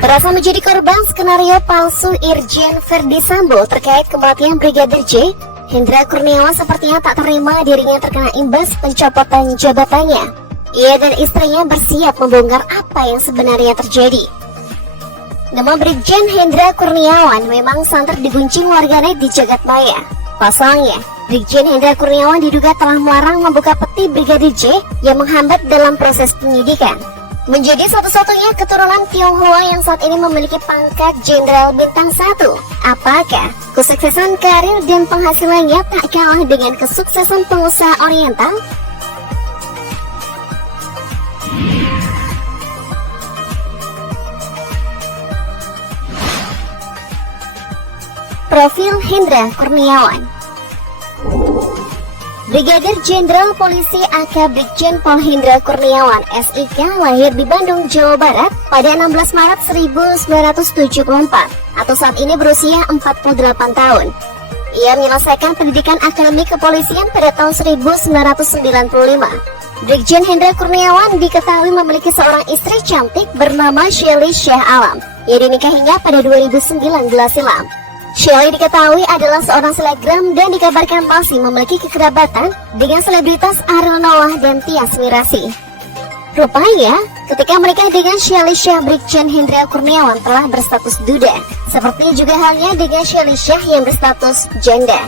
Terasa menjadi korban skenario palsu Irjen Verdi Sambo terkait kematian Brigadir J, Hendra Kurniawan sepertinya tak terima dirinya terkena imbas pencopotan jabatannya. Ia dan istrinya bersiap membongkar apa yang sebenarnya terjadi. Nama Brigjen Hendra Kurniawan memang santer diguncing warganet di jagat maya. Pasalnya, Brigjen Hendra Kurniawan diduga telah melarang membuka peti Brigadir J yang menghambat dalam proses penyidikan. Menjadi satu-satunya keturunan Tionghoa yang saat ini memiliki pangkat Jenderal Bintang 1. Apakah kesuksesan karir dan penghasilannya tak kalah dengan kesuksesan pengusaha Oriental? Profil Hendra Kurniawan. Brigadir Jenderal Polisi AK Brigjen Pol Hendra Kurniawan SIK lahir di Bandung, Jawa Barat pada 16 Maret 1974 atau saat ini berusia 48 tahun. Ia menyelesaikan pendidikan akademik kepolisian pada tahun 1995. Brigjen Hendra Kurniawan diketahui memiliki seorang istri cantik bernama Shelly Syah Alam yang dinikahinya pada 2019 silam. Shelly diketahui adalah seorang selebgram dan dikabarkan masih memiliki kekerabatan dengan selebritas Ariel Noah dan Tias Mirasih. Rupanya, ketika menikah dengan Shelly Syah, Brigjen Hendra Kurniawan telah berstatus duda, seperti juga halnya dengan Shelly Syah yang berstatus janda.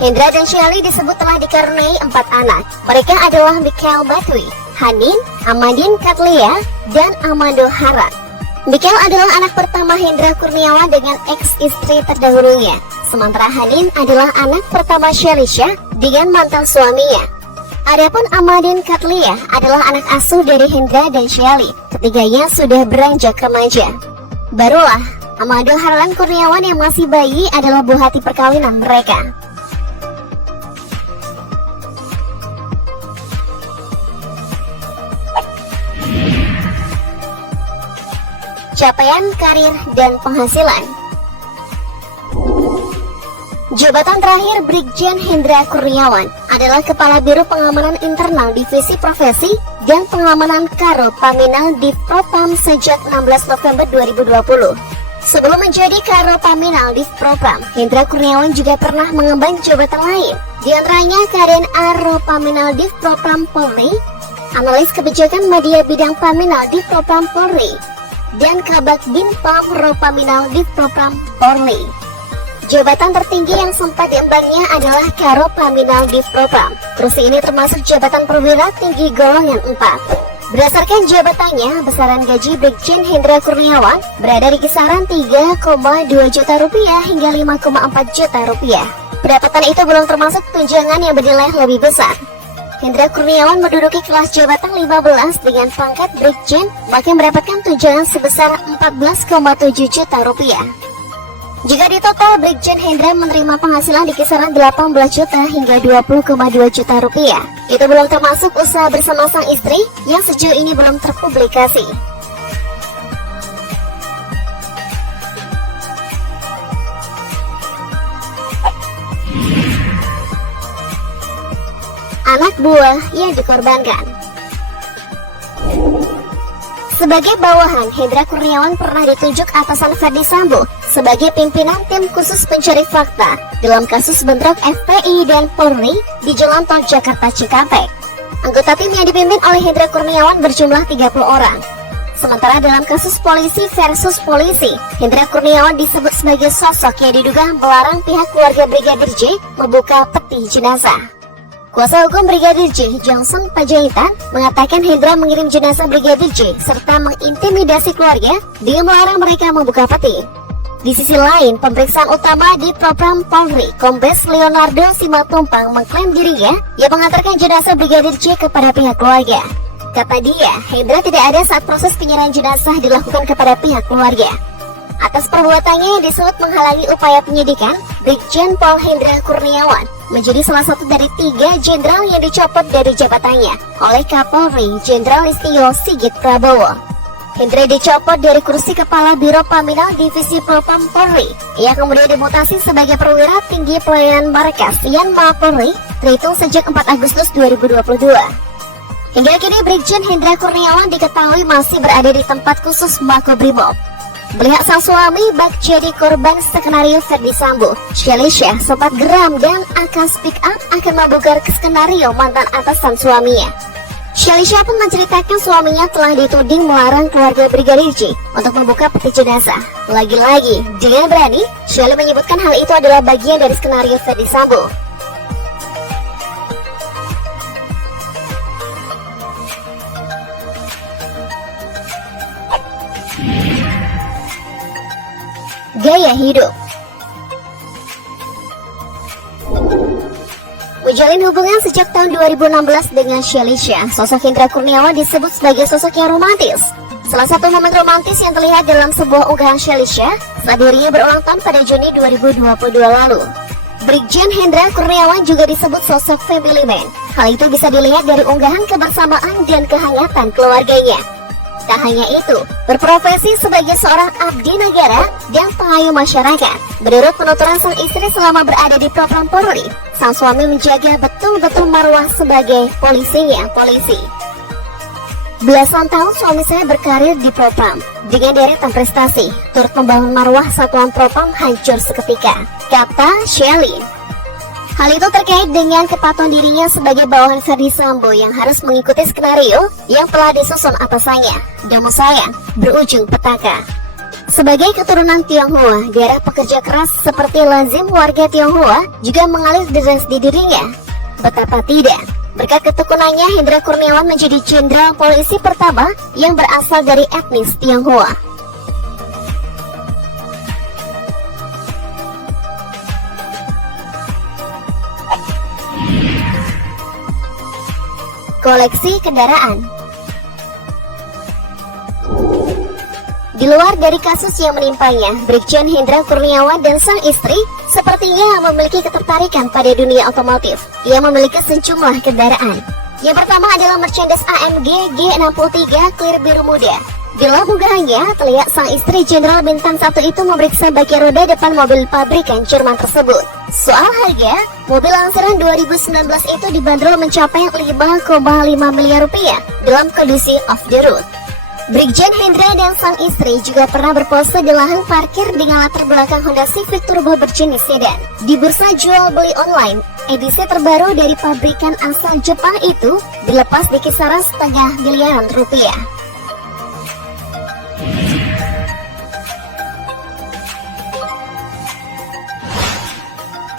Hendra dan Shelly disebut telah dikaruniai 4 anak. Mereka adalah Mikhail Batwi, Hanin, Amadin Katlia, dan Amando Harat. Mikhail adalah anak pertama Hendra Kurniawan dengan ex-istri terdahulunya. Sementara Hanin adalah anak pertama Shelly Syah dengan mantan suaminya. Adapun Amadin Katlia adalah anak asuh dari Hendra dan Shelly. Ketiganya sudah beranjak remaja. Barulah Amado Harlan Kurniawan yang masih bayi adalah buah hati perkawinan mereka. Capaian karir dan penghasilan. Jabatan terakhir Brigjen Hendra Kurniawan adalah Kepala Biro Pengamanan Internal Divisi Profesi dan Pengamanan Karo Paminal Divpropam sejak 16 November 2020. Sebelum menjadi Karo Paminal Divpropam, Hendra Kurniawan juga pernah mengemban jabatan lain, di antaranya Karen Aro Paminal Divpropam Polri, Analis Kebijakan Media Bidang Paminal Divpropam Polri, dan Kabak Binpam Ropaminal Divpropam Polri. Jabatan tertinggi yang sempat diembannya adalah Karo Paminal Divpropam. Kursi ini termasuk jabatan perwira tinggi golongan 4. Berdasarkan jabatannya, besaran gaji Brigjen Hendra Kurniawan berada di kisaran 3,2 juta rupiah hingga 5,4 juta rupiah. Pendapatan itu belum termasuk tunjangan yang bernilai lebih besar. Hendra Kurniawan menduduki kelas jabatan 15 dengan pangkat Brigjen, bahkan mendapatkan tunjangan sebesar 14,7 juta rupiah. Jika ditotal, Brigjen Hendra menerima penghasilan di kisaran 18 juta hingga 20,2 juta rupiah. Itu belum termasuk usaha bersama sang istri yang sejauh ini belum terpublikasi. Anak buah yang dikorbankan. Sebagai bawahan, Hendra Kurniawan pernah ditunjuk atasan Verdi Sambo sebagai pimpinan tim khusus pencari fakta dalam kasus bentrok FPI dan Polri di Jalan Tol Jakarta Cikampek. Anggota tim yang dipimpin oleh Hendra Kurniawan berjumlah 30 orang. Sementara dalam kasus polisi versus polisi, Hendra Kurniawan disebut sebagai sosok yang diduga melarang pihak keluarga Brigadir J membuka peti jenazah. Kuasa hukum Brigadir J, Johnson Panjaitan, mengatakan Hendra mengirim jenazah Brigadir J serta mengintimidasi keluarga dengan melarang mereka membuka peti. Di sisi lain, pemeriksaan utama di Propam Polri, Kombes Leonardo Simatumpang mengklaim dirinya yang mengantarkan jenazah Brigadir J kepada pihak keluarga. Kata dia, Hendra tidak ada saat proses penyerahan jenazah dilakukan kepada pihak keluarga. Atas perbuatannya yang disebut menghalangi upaya penyidikan, Brigjen Pol Hendra Kurniawan menjadi salah satu dari 3 jenderal yang dicopot dari jabatannya oleh Kapolri Jenderal Listio Sigit Prabowo. Hendra dicopot dari kursi Kepala Biro Paminal Divisi Propam Polri. Ia kemudian dimutasi sebagai perwira tinggi pelayanan markas Yanma Polri terhitung sejak 4 Agustus 2022. Hingga kini Brigjen Hendra Kurniawan diketahui masih berada di tempat khusus Makobrimob. Melihat sang suami bak jadi korban skenario Ferdy Sambo, Shelly-Shah sempat geram dan akan speak up akan membongkar skenario mantan atasan suaminya. Shelly-Shah pun menceritakan suaminya telah dituding melarang keluarga Brigadir J untuk membuka peti jenazah. Lagi-lagi, dengan berani, Shelly menyebutkan hal itu adalah bagian dari skenario Ferdy Sambo. Gaya hidup. Menjalin hubungan sejak tahun 2016 dengan Shelly-Shah, sosok Hendra Kurniawan disebut sebagai sosok yang romantis. Salah satu momen romantis yang terlihat dalam sebuah unggahan Shelly-Shah saat dirinya berulang tahun pada Juni 2022 lalu. Brigjen Hendra Kurniawan juga disebut sosok family man. Hal itu bisa dilihat dari unggahan kebersamaan dan kehangatan keluarganya. Tak hanya itu, berprofesi sebagai seorang abdi negara dan pengayuh masyarakat. Menurut penuturan sang istri selama berada di Propam Polri, sang suami menjaga betul-betul marwah sebagai polisi. Belasan tahun suami saya berkarir di Propam. Dengan deretan prestasi, turut membangun marwah satuan Propam hancur seketika, kata Shelly. Hal itu terkait dengan kepatuhan dirinya sebagai bawahan Ferdy Sambo yang harus mengikuti skenario yang telah disusun atasannya. Namun sayang, berujung petaka. Sebagai keturunan Tionghoa, daerah pekerja keras seperti lazim warga Tionghoa juga mengalir deras di dirinya. Betapa tidak, berkat ketekunannya Hendra Kurniawan menjadi jenderal polisi pertama yang berasal dari etnis Tionghoa. Koleksi kendaraan. Di luar dari kasus yang menimpanya, Brigjen Hendra Kurniawan dan sang istri sepertinya memiliki ketertarikan pada dunia otomotif. Ia memiliki sejumlah kendaraan. Yang pertama adalah Mercedes AMG G63 clear biru muda. Dalam unggahannya, terlihat sang istri Jenderal Bintang 1 itu memeriksa bagian roda depan mobil pabrikan Jerman tersebut. Soal harga, mobil lansiran 2019 itu dibanderol mencapai 5,5 miliar rupiah dalam kondisi off the road. Brigjen Hendra dan sang istri juga pernah berpose di lahan parkir dengan latar belakang Honda Civic Turbo berjenis sedan. Di bursa jual beli online, edisi terbaru dari pabrikan asal Jepang itu dilepas di kisaran setengah miliaran rupiah.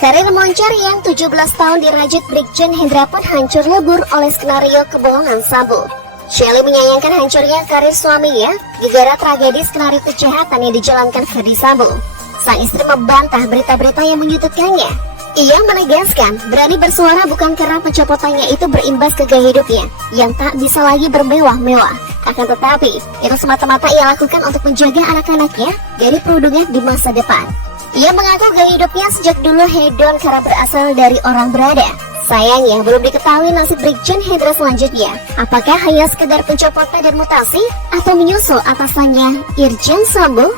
Karir moncer yang 17 tahun dirajut Brigjen Hendra pun hancur lebur oleh skenario kebohongan Sambo. Shelly menyayangkan hancurnya karir suaminya gara-gara tragedi skenario kejahatan yang dijalankan Ferdy Sambo. Sang istri membantah berita-berita yang menyudutkannya. Ia menegaskan berani bersuara bukan karena pencopotannya itu berimbas ke gaya hidupnya yang tak bisa lagi bermewah-mewah. Akan tetapi, itu semata-mata ia lakukan untuk menjaga anak-anaknya dari perundungan di masa depan. Ia mengaku gaya hidupnya sejak dulu hedon karena berasal dari orang berada. Sayangnya, belum diketahui nasib Brigjen Hendra selanjutnya. Apakah hanya sekedar pencopotan dan mutasi atau menyusul atasannya Irjen Sambo?